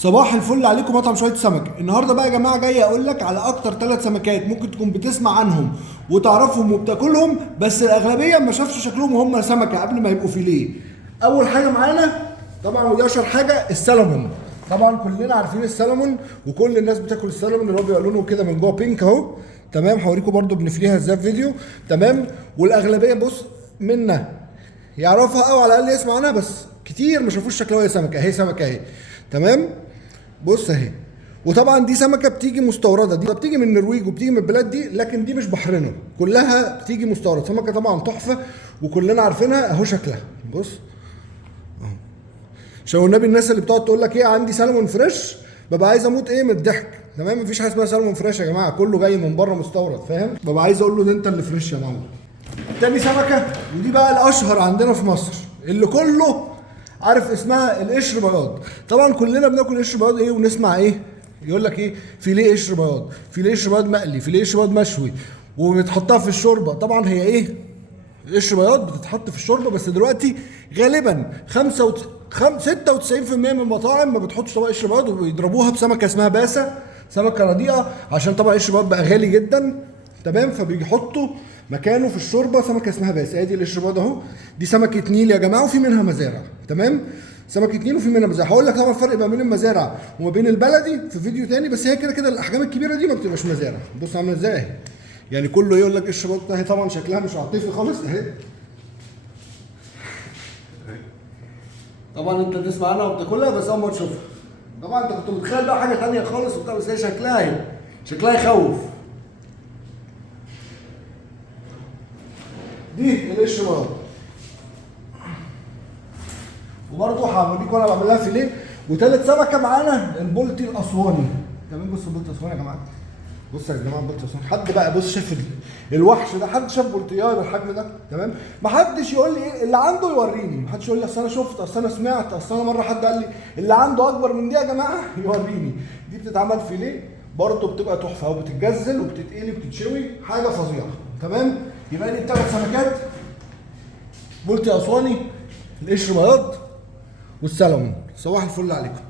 صباح الفل عليكم مطعم شويه سمك. النهارده بقى يا جماعه جاي اقول لك على اكتر 3 سمكات ممكن تكون بتسمع عنهم وتعرفهم وبتاكلهم، بس الاغلبيه ما شافش شكلهم وهم سمكه قبل ما يبقوا فيليه. اول حاجه معانا طبعا ودي اشهر حاجه السلمون. طبعا كلنا عارفين السلمون وكل الناس بتاكل السلمون اللي هو بيبقى لونه كده من جوه بينك اهو. تمام، هوريكم برده بنفليها ازاي في فيديو. تمام، والاغلبيه بص منا يعرفها او على الاقل يسمع عنها، بس كتير ما شافوش شكلها وهي سمكه. اهي سمكه اهي. تمام، بص اهي. وطبعا دي سمكه بتيجي مستورده، دي بتيجي من النرويج وبتيجي من البلاد دي، لكن دي مش بحرنا، كلها بتيجي مستورد. سمكه طبعا تحفه وكلنا عارفينها اهو شكلها. بص اهو. عشان النبي الناس اللي بتقعد تقول لك ايه عندي سلمون فريش ببقى عايز اموت ايه من الضحك. تمام، مفيش حاجه اسمها سلمون فريش يا جماعه، كله جاي من بره مستورد، فاهم؟ ببقى عايز اقول له ده انت اللي فريش يا معلم. تاني سمكه ودي بقى الاشهر عندنا في مصر اللي كله عارف اسمها القشر بياض. طبعا كلنا بناكل قشر بياض ايه ونسمع ايه يقول لك ايه فيليه قشر بياض، فيليه قشر بياض مقلي، فيليه قشر بياض مشوي وبتحطها في الشوربه. طبعا هي ايه قشر بياض بتتحط في الشوربه، بس دلوقتي غالبا 96% من المطاعم ما بتحطش طبق قشر بياض وبيضربوها بسمكه اسمها باسه، سمكه رديئه، عشان طبعا قشر بياض بقى غالي جدا. تمام، فبيحطوا مكانه في الشوربه سمكه اسمها باسه. ادي القشر بياض اهو، دي سمكه نيل يا جماعه وفي منها مزارع. تمام، سمكه نيل وفي منها مزارع. هقول لك طبعا الفرق ما بين المزارع وما بين البلدي في فيديو تاني، بس هي كده كده الاحجام الكبيره دي ما بتبقاش مزارع. بص عامله ازاي، يعني كله يقول لك قشر بياض اهي، طبعا شكلها مش عاطفي خالص اهي. طبعا انت تسمع عنها وبتاكلها بس اول ما تشوفها طبعا انت كنت متخيل بقى حاجه ثانيه خالص وبتاع، بس هي شكلها اهي، شكلها يخوف. دي القشر بياض. وبرضه هوريك وانا بعمل لها فيليه. وثالث سمكه معانا البلطي الاسواني. تمام، بصوا البلطي الاسواني يا جماعه. بصوا يا جماعه البلطي الاسواني، حد بقى بص شاف الوحش ده؟ حد شاف بلطيايه بالحجم ده؟ تمام، ما حدش يقول لي ايه اللي عنده يوريني، ما حدش يقول لي اصل انا شفت، اصل انا سمعت، اصل انا مره حد قال لي اللي عنده اكبر من دي يا جماعه يوريني. دي بتتعمل فيليه برضه بتبقى تحفه، وبتتجزل وبتتقلي وبتتشوي، حاجه فظيعه. تمام، يبقى دي ال3 سمكات: بلطي اسواني، القشر بياض، والسلمون. صباح الفل عليكم.